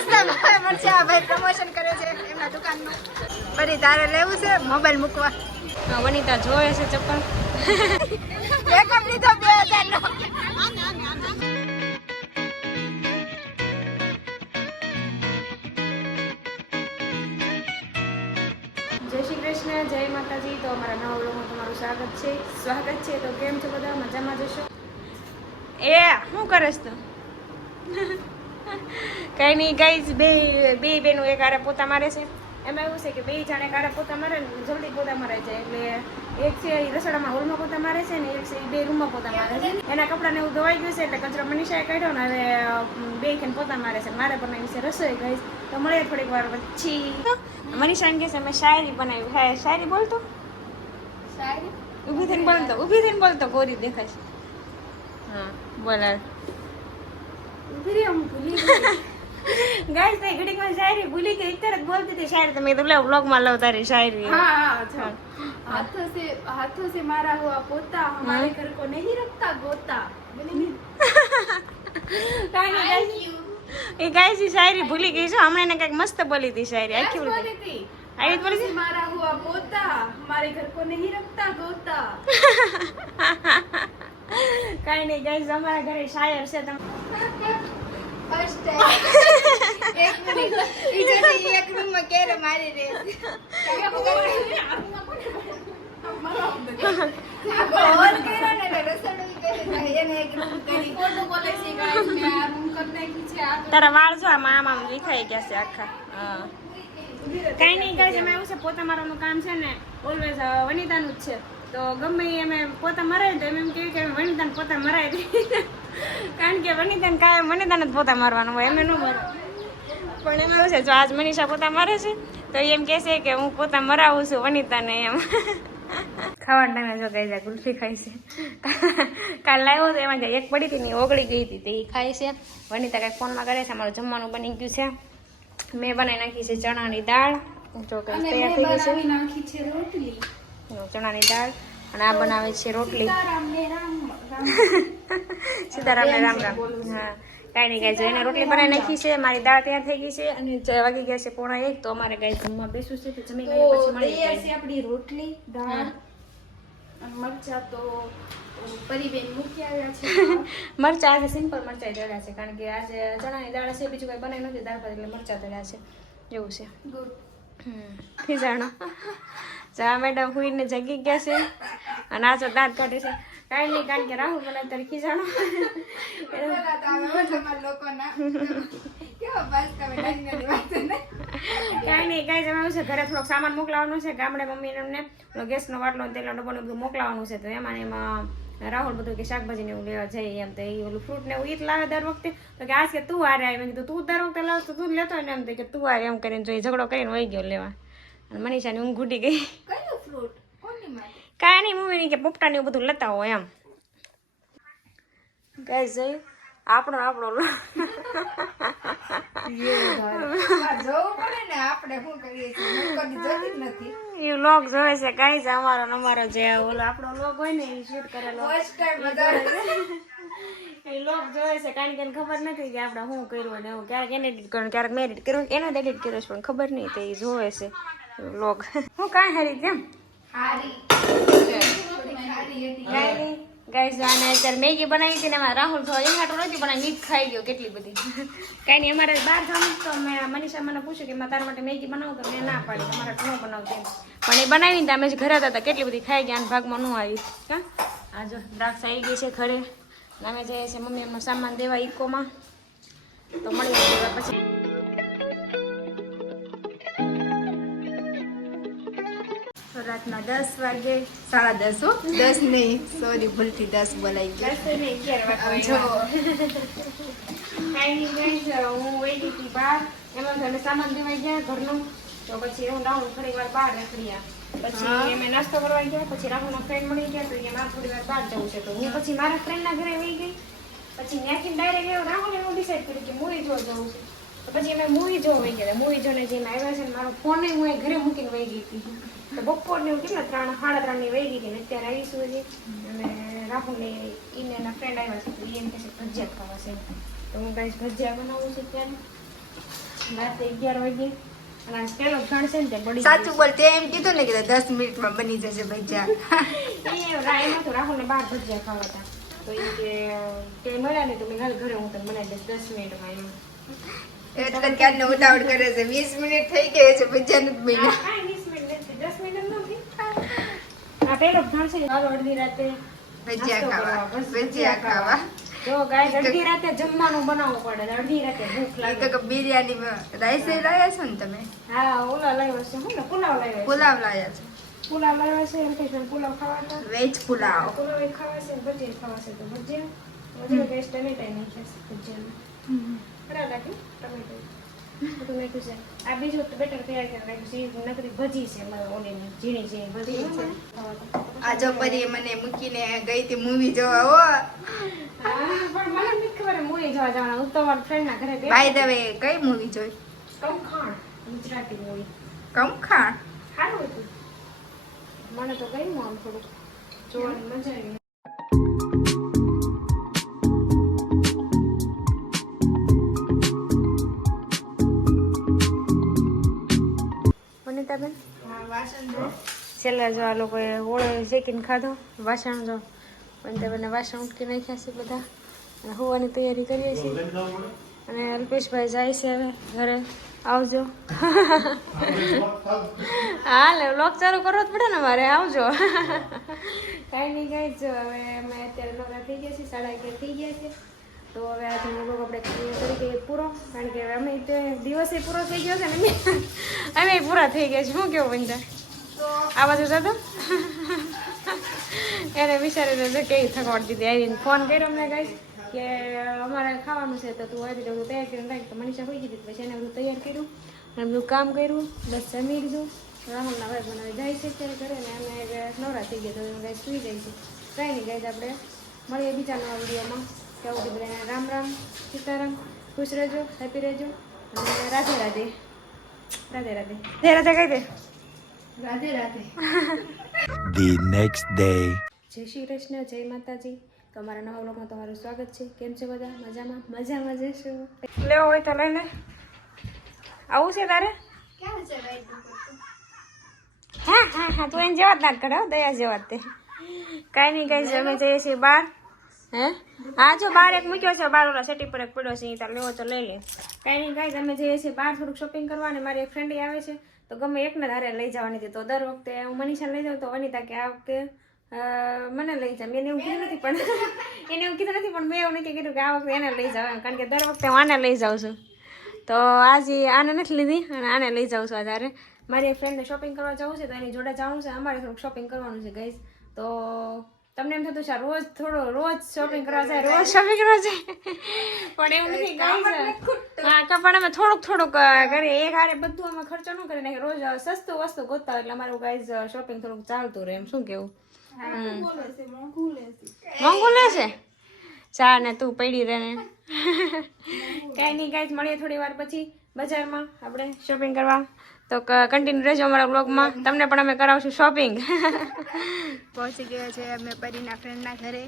સસ્તા ભાવે મળશે. આ ભાઈ પ્રમોશન કરે છે એમના દુકાનનું તારે લેવું છે? મોબાઈલ મૂકવા. વનિતા જોવે છે ચપ્પલ. એકમ લીધો બે હજારનો જય શ્રી કૃષ્ણ જય માતાજી. તો અમારા નવા વ્લોગમાં તમારું સ્વાગત છે. સ્વાગત છે. તો કેમ છો બધા? મજામાં જશો? એ શું કરસ તું? કઈ નહીં ગાઈઝ બે બે બેનું એક આરે પોતા મારે છે. એમાં એવું છે કે બે જાણે કારે પોતા મારે ને જલ્દી પોતા મારે જાય. એટલે એક છે એ રસોડામાં હોલમાં પોતા મારે છે ને એક છે એ બે રૂમમાં પોતા મારે છે. એના કપડાને એવું ધોવાઈ ગયું છે એટલે કચરો મનીષાએ કાઢ્યો ને હવે બે ખેન પોતા મારે છે. મારે બનાવી છે રસોઈ ગાઈઝ તો મળીએ થોડીક વાર પછી. મનીષા એમ કહે છે મેં શાયરી બનાવી. હે શાયરી બોલતો ઊભી થઈને બોલતો ઊભી થઈને બોલતો ગોરી દેખાય છે. હા બોલ હાલ. ઊભી રહી, હું ભૂલી ગઈ. Guys, તે ઘડીકમાં શાયરી ભૂલી ગઈ તરત બોલતી હતી શાયરી તો મેં કીધું લે વ્લોગમાં લઉં તારી શાયરી हाथों से हाथों से मारा हुआ पोता हमारे घर को नहीं रखता गोता કાંઈ નહીં, guys. એ ગાય છે શાયરી ભૂલી ગઈ છે હમણાં એને કંઈક મસ્ત બોલી હતી શાયરી આખી ભૂલી ગઈ આવી જ બોલી હતી? मारा हुआ पोता हमारे घर को नहीं रखता गोता કાંઈ નહીં ગાઈઝ અમારા ઘરે શાયર છે તમે ફર્સ્ટ એક મિનિટ એક રૂમમાં કેરે મારી રે ગાઈસ તારા વાળ જો આમાં આમ આમ વિખાઈ ગયા છે આખા. કઈ કાંઈ નહીં ગાઈઝ એમાં એવું છે પોતા મારાનું કામ છે ને ઓલવેઝ વનિતાનું જ છે. તો ગમે એ અમે પોતા મરાય તો એમ એમ કહ્યું કે વનિતાને પોતા મરાય કારણ કે વનિતાને કાંઈ વનિતાને જ પોતા મારવાનું હોય એમ ન મરે. પણ એમાં એવું છે જો આજ મનીષા પોતા મારે છે તો એમ એમ કહેશે કે હું પોતા મરાવું છું વનિતાને એમ. ખાવાના ટાઈમે જો ગઈ જાય ગુલ્ફી ખાઈ છે. કાલ લાવ્યો તો એમાં એક પડી હતી ને ઓગળી ગઈ હતી તે એ ખાય છે. વનિતા કાંઈ ફોનમાં કરે છે અમારું જમવાનું બની ગયું છે. મેં બનાવી નાખી છે ચણાની દાળ. જો કંઈ તૈયાર થઈ ગઈ છે. છે ચણાની દાળ. અને આ બનાવે છે રોટલી. રામ રામ રામ સીતારામને રામ રામ. હા. કાંઈ નહીં ગાય જો એને રોટલી બનાવી નાખી છે મારી દાળ તૈયાર થઈ ગઈ છે અને વાગી ગયા છે પોણા એક તો અમારે ગાય જમવા બેસવું છે તો જમી ગયા પછી મળી આપણી રોટલી દાળ મરચા તો પરિબેન મૂકી છે. મરચા આજે સિમ્પલ મરચા દળ્યા છે કારણ કે આજે ચણાની દાળ છે બીજું કઈ બનાવી નથી દાળ ભાત એટલે મરચા તળ્યા છે. એવું છે. ગુડ. ખીજાણો. જા મેડમ, હુઈને જગી ગયા છે. અને આ તો દાંત કાઢે છે. કાંઈ નહીં, કારણ કે રાહુલ મને અત્યારે ખીજાણો. કાંઈ નહીં, કાંઈ જવાનું છે. ઘરે થોડોક સામાન મોકલાવાનો છે. ગામડે મમ્મી એમને. ગેસનો વાટલો તેલનો ડબ્બો બધું મોકલાવવાનું છે. તો એમાં એમાં રાહુલ બધું કે શાકભાજી ને એવું લેવા જઈએ એમ. તો એ ઓલું ફ્રૂટ ને એવું જ લાવે દર વખતે. તો કે આજ કે તું હારે આવી. કીધું, તું દર વખતે લાવ તો તું લેતો ને એમ. કે તું હારે એમ કરીને જો એ ઝઘડો કરીને વહી ગયો લેવા. મનીષાની ઊંઘ ઘૂટી ગઈ. કયું ફ્રૂટ કોની માટે? કાંઈ નહીં મમ્મીની કે પોપટાને ને એવું બધું લેતા હોય એમ. ગાય જઈ આપણો આપણો લો. આ જોવું પડે ને આપણે શું કરીએ છીએ? હું કદી જોતી જ નથી. એ લોક જોવે છે કાંઈ જ અમારો અમારો જે ઓલો આપણો લોક હોય ને એ શૂટ કરેલો. ફર્સ્ટ ટાઈમ બધા એ લોક જોવે છે કારણ કે ખબર નથી કે આપણે શું કર્યું ને એવું. ક્યારેક એને એડિટ કર્યું ક્યારેક મેં એડિટ કર્યું એને એડિટ કર્યો છે પણ ખબર નહીં તો એ જોવે છે. લોક. હું કાંઈ હારી કેમ ગાઈ જવાના આને અત્યારે મેગી બનાવી હતી ને એમાં રાહુલ થયો એના હાટું નથી બનાવી મીઠ ખાઈ ગયો કેટલી બધી. કાંઈ નહીં અમારે બહાર જવાનું તો મેં મનીષા મને પૂછ્યું કે મેં તારા માટે મેગી બનાવું તો મેં ના પાડી તમારે ન બનાવતી પણ એ બનાવીને અમે જ ઘરે હતા કેટલી બધી ખાઈ ગયા અને ભાગમાં ન આવી. કા આ જો દ્રાક્ષ આવી ગઈ છે ઘરે. અમે જઈએ છીએ મમ્મી એમનો સામાન દેવા ઇકોમાં તો મળી પછી. રાતના દસ વાગે સાડા દસ હો. દસ નહીં સોરી ભૂલથી દસ બોલાઈ વાગે જો હું ગઈ હતી બહાર. એમાં ઘરે સામાન દેવાઈ ગયા ઘરનું. તો પછી હું રાહુલ થોડી વાર બહાર નીકળ્યા પછી એમ નાસ્તો કરવા ગયા પછી રાહુલના ફ્રેન્ડ મળી ગયા તો એમાં થોડી વાર બહાર જવું છે. તો હું પછી મારા ફ્રેન્ડના ઘરે વહી ગઈ. પછી ત્યાંથી ડાયરેક્ટ ગયો રાહુલ એવું ડિસાઈડ કર્યું કે મૂવી જોવા જવું છે. પછી અમે મૂવી જોવા વહી ગયા. મૂવી જોઈને જેમ આવ્યા છે મારો ફોન હું એ ઘરે મૂકીને વહી ગઈ હતી. તો બપોરને હું કેટલા ત્રણ સાડા ત્રણની વહી ગઈ હતી અત્યારે આવીશું હજી. અને રાહુલને ઈને એના ફ્રેન્ડ આવ્યા છે તો ઈ એમ કહે છે ભજીયા ખાવા છે. તો હું કઈ ભજીયા બનાવું છું ત્યારે રાતે અગિયાર વાગે. અને પેલો ઘણ છે ને તે બળી સાચું બોલ તે એમ કીધું ને કે દસ મિનિટમાં બની જશે ભજીયા. એ એમ રાહુલને બાર ભજીયા ખાવા હતા. તો એ કે મળ્યા ને તો મેં ઘરે હું તને બનાવી દઈશ દસ મિનિટમાં એમ. એટલે ક્યારનો ઉતાવળ કરે છે? વીસ મિનિટ થઈ ગઈ છે ભજીયા અડધી રાતે ભજીયા ખાવા ભજીયા ખાવા. જો ગાય અડધી રાતે જમવાનું બનાવવું પડે અડધી રાતે ભૂખ લાગે. તો બિરયાની રાઈસ લાવ્યા છો ને તમે? હા ઓલા લાવ્યા છે હું ને પુલાવ લાવ્યા પુલાવ લાવ્યા છે. પુલાવ લાવ્યા છે એમ પુલાવ ખાવા વેજ પુલાવ. પુલાવ ખાવા છે ભજીયા ખાવા છે તો ભજીયા. ભજીયા નાખ્યા છે ભજીયામાં ખરા લાગ્યું ટમેટો બધું છે આ બીજું તો બેટર તૈયાર કરી છે નકરી ભજી છે મારે ઓલીની ઝીણી ઝીણી ભજી. હોય ને ખાવા તો. આ જો પરી મને મૂકીને ગઈ હતી મૂવી જોવા હો. પણ મને નથી ખબર મૂવી જોવા જવાના. હું તો મારા ફ્રેન્ડના ઘરે બાય ધ વે કઈ મૂવી જોઈ? કમખાણ ગુજરાતી મૂવી કમખાણ સારું હતું. મને તો ગયું આમ થોડું જોવાની મજા આવી. વનિતાબેન હા વાસણ જો છેલ્લા જો આ લોકોએ ઓળો શેકીને ખાધો વાસણ જો. વનિતાબેનને વાસણ ઉટકી નાખ્યા છે બધા. અને હોવાની તૈયારી કરીએ છીએ. અને અલ્પેશભાઈ જાય છે હવે ઘરે. આવજો. હા લે વ્લોગ ચાલુ કરવો જ પડે ને મારે આવજો. કાંઈ નહીં કાંઈ જ હવે અમે અત્યારે નોકરા થઈ ગયા છીએ સાડા અગિયાર થઈ ગયા છે તો હવે આજનો વ્લોગ આપણે કરી દઈએ પૂરો, કારણ કે અમે તે દિવસે પૂરો થઈ ગયો છે ને અમે. પૂરા થઈ ગયા છે શું કેવું બનતા? આ બાજુ જતો? એને વિચારે જો કેવી થકવાડ દીધી આવીને ફોન કર્યો અમને કઈ કે અમારે ખાવાનું છે તો તું આવી બધું તૈયાર કરીને રાખ. તો મનીષા હોઈ ગઈ પછી એને બધું તૈયાર કર્યું. અને બધું કામ કર્યું, બસ જમી લીધું. રામણના ભાઈ બનાવી જાય છે અત્યારે કરે ને અમે નવરા થઈ ગયા તો ગાય સુઈ જાય છે. કાંઈ નહીં ગાય આપણે મળીએ બીજા નવા વિડીયોમાં ત્યાં સુધી બધાને? રામ રામ સીતારામ ખુશ રહેજો હેપી રહેજો. અને રાધે રાધે. રાધે રાધે. જય રાધે કહી દે. Radhe Radhe. The next day. જય શ્રી કૃષ્ણ જય માતાજી. તો અમારા નવા બ્લોગમાં તમારું સ્વાગત છે. કેમ છે બધા? મજામાં? મજામાં જઈશું લેવો હોય તો લઈને. આવું છે તારે? હા હા હા તું એને જેવા જ ના કરાવ દયા જેવા તે કાંઈ નહીં કાંઈ જમે જઈએ છીએ બહાર. હે? હા જો બાર એક મૂક્યો છે બાર ઓલા સેટી પર એક પડ્યો છે તાર લેવો તો લઈ લે. કાંઈ નહીં, કાંઈ અમે જઈએ છીએ બહાર થોડુંક શોપિંગ કરવા અને મારી એક ફ્રેન્ડ આવે છે, તો ગમે એકને ધારે લઈ જવાની હતી તો દર વખતે હું મનીષા લઈ જાઉં તો વનિતા કે આ વખતે મને લઈ જા. મેં એવું કીધું નથી, પણ એને એવું કીધું નથી, પણ મેં એવું નથી કીધું કે આ વખતે એને લઈ જાવ કારણ કે દર વખતે હું આને લઈ જાઉં છું. તો આજે આને નથી લીધી, અને આને લઈ જાઉં છું આધારે મારી એક ફ્રેન્ડને શોપિંગ કરવા જવું છે, તો એની જોડે જવાનું છે. અમારે થોડુંક શોપિંગ કરવાનું છે ગઈસ તો તમને એમ થતું છે રોજ થોડો રોજ શોપિંગ કરવા જાય. રોજ શોપિંગ કરવા જાય. પણ એવું નથી હા પણ અમે થોડુંક થોડુંક કરીએ. એક હારે બધું અમે ખર્ચો ન કરી નાખીએ. રોજ સસ્તું વસ્તુ ગોતતા હોય એટલે અમારું ગાઈઝ શોપિંગ થોડુંક ચાલતું રહે એમ. શું કેવું? મોંઘું લેશે ચા ને તું પડી રહે ને. કાંઈ નહીં કાંઈ મળીએ થોડી વાર પછી બજારમાં. આપણે શોપિંગ કરવા. તો કન્ટિન્યુ રહેજો અમારા બ્લોગમાં તમને પણ અમે કરાવશું શોપિંગ પહોંચી ગયા છે અમે પરીના ફ્રેન્ડના ઘરે.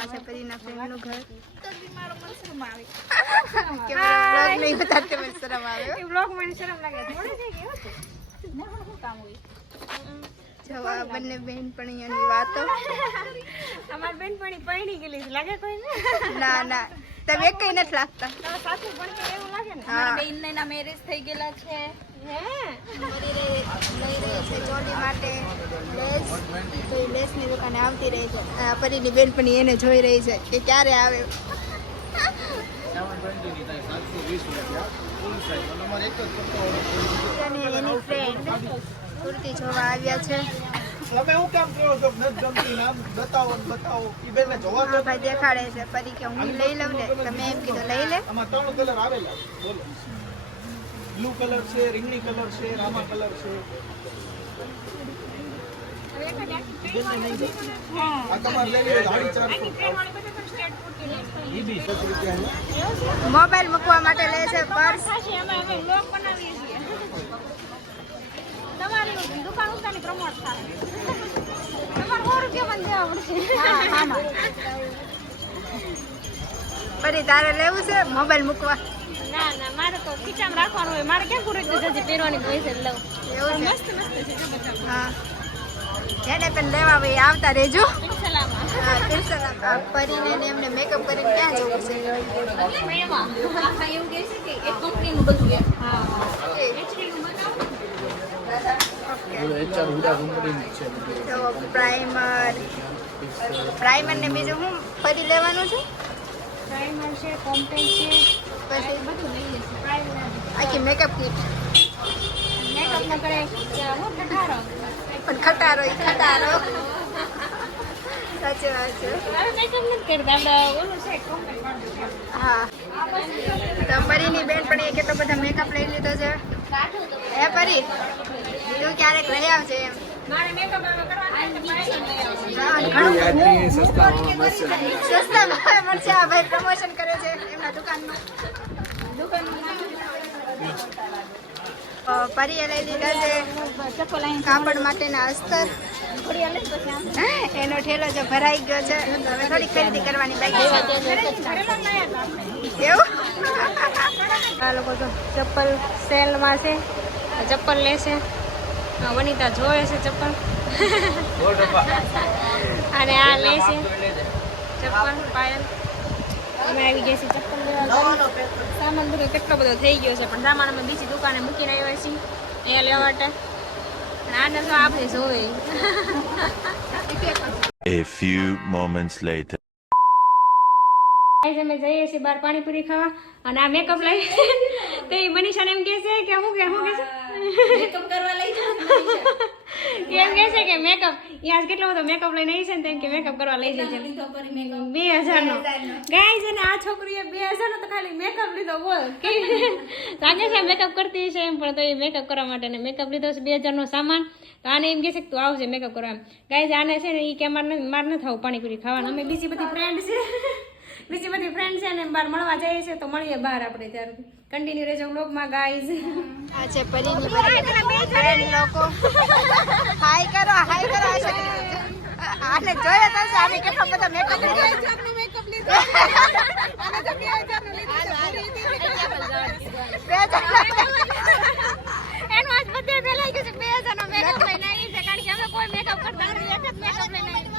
આ છે પરીના ફ્રેન્ડનું ઘર. કે બ્લોગ નહીં બતાવતે મને શરમ આવે. એ બ્લોગ મને શરમ લાગે. થોડે થઈ ગયો જો આ બંને બેનપણીઓની વાતો. અમારી બેનપણી પૈણી ગયેલી છે. લાગે કોઈને ના? ના તમે કઈ નથી લાગતા. સાચું પણ એવું લાગે ને? હા. બેનના મેરેજ થઈ ગયેલા છે. ચોલી માટે લેસ. તો લેસની દુકાને આવતી રહી છે. આ પરીની બેનપણી એને જોઈ રહી છે કે ક્યારે આવે. એની ફ્રેન્ડ કુર્તી જોવા આવ્યા છે. તમે હું કામ કરો છો? નથી ગમતી નામ બતાવો બતાવો. ઈ જોવા ભાઈ દેખાડે છે. પરી કે હું લઈ લઉં ને? તમે એમ કીધું લઈ લે. આમાં ત્રણ કલર આવેલા. બોલો. બ્લુ કલર છે રીંગણી કલર છે રામા કલર છે. મોબાઈલ મૂકવા માટે લે છે પર્સ તમારી દુકાન ઉતાની પ્રમોટ થાય. તમારે સો રૂપિયા મને દેવા પડશે. પરી તારે લેવું છે મોબાઈલ મૂકવા. ના ના મારે તો ખીચામાં રાખવાનું હોય. મારે ક્યાં પૂરું થયું હજી પહેરવાની હોય છે લઉં એવું મસ્ત મસ્ત છે જો બધા હા. જેને પણ લેવા ભાઈ આવતા રહેજો. પરીને ને એમને મેકઅપ કરીને ક્યાં જવું છે? એમાં એવું કહે છે કે એક કંપનીનું બધું એમ હા. એ, એચડીનું બતાવો HR હુડા કંપનીનું છે. બધું. તો પ્રાઇમર પ્રાઇમર ને બીજું હું ફરી લેવાનું છે? પ્રાઇમર છે કોમ્પેક્ટ છે. પછી બધું લઈ લેશે આખી મેકઅપ કીટ મેકઅપ ન કરે હું ઠઠારો પણ ખટારો ઈ ખટારો સાચી વાત છે હા તો પરીની બેન પણ એ કેટલો બધા મેકઅપ લઈ લીધો છે હે પરી તું ક્યારેક લઈ આવજે એમ મારે મેકઅપ કરવાનું પ્રાઇમર લઈ આવશે હા, અને ઘણું યાત્રી સસ્તામાં મળશે. સસ્તા મળશે. આ ભાઈ પ્રમોશન કરે છે એમના દુકાનમાં. અ, પરીએ લઈ લીધા છે કાપડ માટેના અસ્તર. એનો ઠેલો જો ભરાઈ ગયો છે. હવે થોડી ખરીદી કરવાની બાકી છે. એવું? આ લોકો તો ચપ્પલ સેલમાં છે. ચપ્પલ લેશે. વનિતા જોવે છે ચપ્પલ. અને આ લે છે. ચપ્પલ પાયલ. અમે આવી ગયા છીએ ચપ્પલ લેવા સામાન બધો કેટલો બધો થઈ ગયો છે પણ સામાન અમે બીજી દુકાને મૂકીને આવ્યા છીએ. એ લેવા માટે. આને તો આપણે જોવે. A few moments later. અમે જઈએ છીએ બહાર પાણીપુરી ખાવા. અને આ મેકઅપ લઈ તો એ મનીષાને એમ કહે છે કે હું કે હું કે મેકઅપ કરવા લઈ જાઓ એમ કહે છે કે મેકઅપ એ આજ કેટલો બધો મેકઅપ લઈને આવી છે ને તેમ કે મેકઅપ કરવા લઈ છે મેકઅપ બે હજાર નો છે ને આ છોકરીએ બે હજાર નો તો ખાલી મેકઅપ લીધો બોલ. સાંજે છે મેકઅપ કરતી છે એમ પણ તો એ મેકઅપ કરવા માટે ને મેકઅપ લીધો છે બે હજાર નો સામાન. તો આને એમ કહે છે કે તું આવજે મેકઅપ કરવા એમ. ગાઈઝ આને છે ને એ કે મારે મારે ન થવું પાણીપુરી ખાવાનું. અમે બીજી બધી ફ્રેન્ડ છે બીજી બધી ફ્રેન્ડ છે ને બહાર મળવા જઈએ છીએ તો મળીએ બહાર આપણે ત્યારે કન્ટિન્યુ રહેજો વ્લોગમાં ગાઈઝ આ છે પરીની બધી ફ્રેન્ડ લોકો. હાય કરો હાય કરો છે. આને જોયો તો છે, આને કેટલો બધો મેકઅપ લીધો બે હજાર એનો આજ બધે ભેલાઈ ગયો છે. બે હજાર નો મેકઅપ લઈને આવી છે કારણ કે અમે કોઈ મેકઅપ કરતા નથી એક જ મેકઅપ લઈને આવી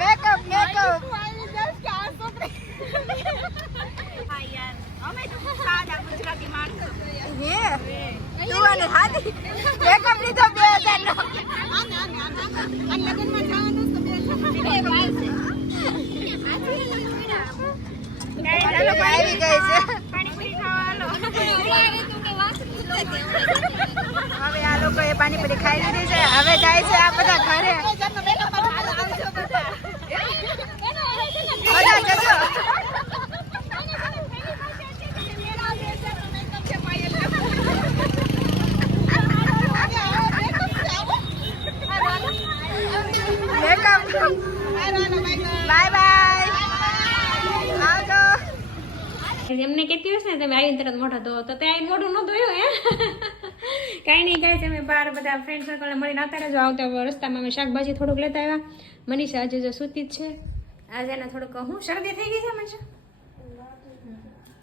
મેકઅપ મેકઅપ હે તું અને હાથી મેકઅપ લીધો બે હજાર નો ચાલો આવી ગઈ છે પાણીપુરી ખાવા હાલો હવે આ લોકો એ પાણીપુરી ખાઈ લીધી છે હવે જાય છે આ બધા ઘરે બધા જજો મેકઅપ બાય બાય આવજો એમને કેટલી વર્ષ ને તમે આવીને તરત મોઢા ધોવો તો ત્યાં આવીને મોઢું ન ધોયું હે? કાંઈ નહીં કાંઈ છે અમે બહાર બધા ફ્રેન્ડ સર્કલને મળીને આવતા રહેજો. આવતા રસ્તામાં અમે શાકભાજી થોડુંક લેતા આવ્યા. મનીષા આજે જો સૂતી જ છે. આજે એને થોડુંક હું શરદી થઈ ગઈ છે મનીષા?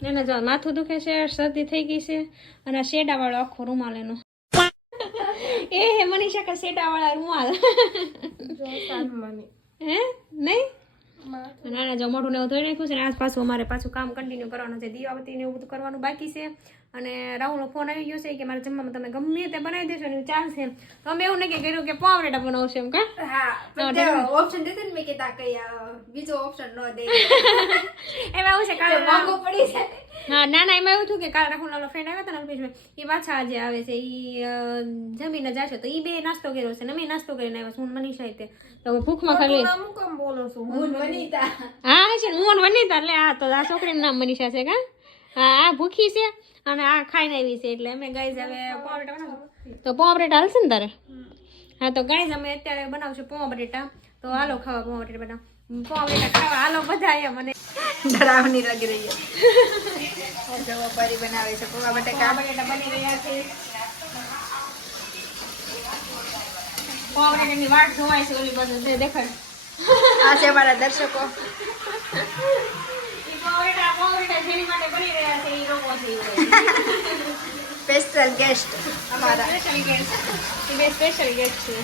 એને જો માથું દુખે છે શરદી થઈ ગઈ છે. અને આ શેડાવાળો આખો રૂમાલ એનો. એ હે મનીષા કે શેડાવાળા રૂમાલ. હે? નહીં? નાના જો મોઢું ને એવું ધોઈ નાખ્યું છે ને આજ પાછું અમારે પાછું કામ કન્ટિન્યુ કરવાનું છે. દીવાબત્તી ને એવું બધું કરવાનું બાકી છે. અને રાહુલનો ફોન આવી ગયો છે કે મારે જમવામાં તમે ગમે તે બનાવી દેશો ને ચાલશે એમ. તો અમે એવું નક્કી કર્યું કે પાવરેટા બનાવશે એમ કે? હા ઓપ્શન દેતો ને મેં કીધા કઈ બીજો ઓપ્શન ન દે. એમાં આવું છે કાલે મોંઘું પડી છે હા ના ના એમાં એવું થયું કે કાલે રાહુલ ફ્રેન્ડ આવ્યા હતા ને અલ્પેશભાઈ એ પાછા આજે આવે છે એ જમીને જશે તો એ બે નાસ્તો કર્યો છે ને અમે નાસ્તો કરીને આવ્યા છું હું મનીષા તે. તો ભૂખમાં ખાલી હું વનિતા હા છે હું વનિતા એટલે આ તો આ છોકરીનું નામ મનીષા છે કા? હા આ ભૂખી છે. અને આ ખાઈને આવી છે એટલે અમે ગાઈઝ હવે બનાવશું. તો પોવા હાલશે ને તારે? હા તો ગાઈઝ અમે અત્યારે બનાવશું પોપરેટા તો હાલો ખાવા પોપરેટા બનાવ. પોપરેટા ખાવા. હાલો બધા આવ્યા મને ડરાવની લાગી રહી છે. જવો બનાવે છે પોવા બટેકા બટેટા બની રહ્યા છે. પોપરેટાની વાટ જોવાય છે ઓલી દેખાડ આ છે મારા દર્શકો. ઉલટા જેની માટે બની રહ્યા છે એ લોકો છે સ્પેશિયલ ગેસ્ટ અમારા સ્પેશિયલ ગેસ્ટ એ બે સ્પેશિયલ ગેસ્ટ છે.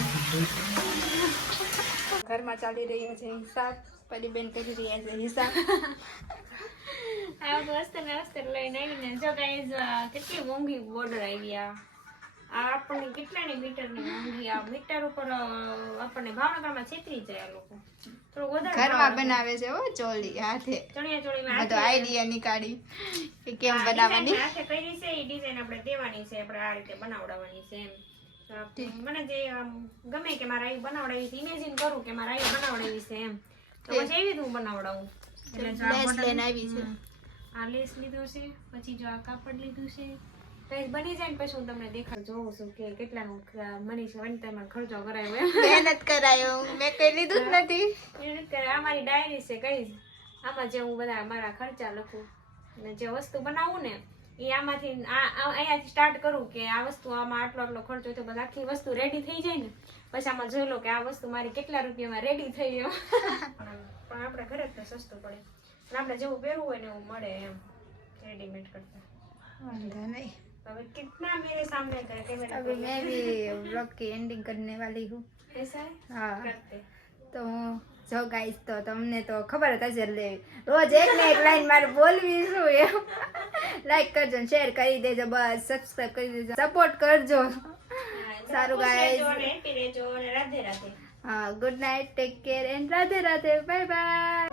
ઘરમાં ચાલી રહ્યો છે હિસાબ. પરીબેન કરી રહ્યા છે હિસાબ. આ વસ્તુ ને વસ્તુ લઈને આવીને. જો ગાઈઝ કેટલી મોંઘી બોર્ડર આવી આ. આ આપણને કેટલાની મીટરની મોંઘી આ મીટર ઉપર આપણને ભાવનગરમાં છેતરી જાય આ લોકો. થોડું વધારે ઘરમાં બનાવે છે હો ચોલી હાથે. ચણિયા ચોળીમાં બધો આઈડિયા નીકાળી કે કેમ બનાવવાની. હાથે કરી છે એ ડિઝાઇન આપણે દેવાની છે આપણે આ રીતે બનાવડાવવાની છે એમ. મને જે ગમે કે મારા આવી બનાવડાવી છે ઇમેજિન કરું કે મારા આવી બનાવડાવી છે એમ. તો પછી એવી હું બનાવડાવું. એટલે આ લેસ આવી છે. આ લેસ લીધો છે પછી જો આ કાપડ લીધું છે પેજ બની જાય ને પછી હું તમને દેખાડ જોઉં છું કે કેટલા કેટલાનું મનીષ વનતામાં ખર્ચો કરાયો મહેનત કરાયો. મેં કઈ લીધું જ નથી. મહેનત કરાય. અમારી ડાયરી છે કઈ? આમાં જે હું બધા મારા ખર્ચા લખું અને જે વસ્તુ બનાવું ને એ આમાંથી આ અહીંયાથી સ્ટાર્ટ કરું કે આ વસ્તુ આમાં આટલો આટલો ખર્ચો તો બધા આખી વસ્તુ રેડી થઈ જાય ને પછી આમાં જોઈ લો કે આ વસ્તુ મારી કેટલા રૂપિયામાં રેડી થઈ ગયો પણ આપણે ઘરે જ સસ્તું પડે. આપણે જેવું પહેરવું હોય ને એવું મળે એમ રેડીમેડ કરતા. વાંધો નહીં. अभी कितना मेरे सामने करके अभी मैं भी व्लॉग की एंडिंग करने वाली हूँ। हाँ? करते। તો જો ગાઈસ તો તમને તો ખબર જ હશે એટલે રોજ એક ને એક લાઈન મારે બોલવી શું એમ લાઈક કરજો શેર કરી દેજો બસ સબસ્ક્રાઇબ કરી દેજો સપોર્ટ કરજો સારું ગાઈસ હા good night take care and Radhe Radhe bye bye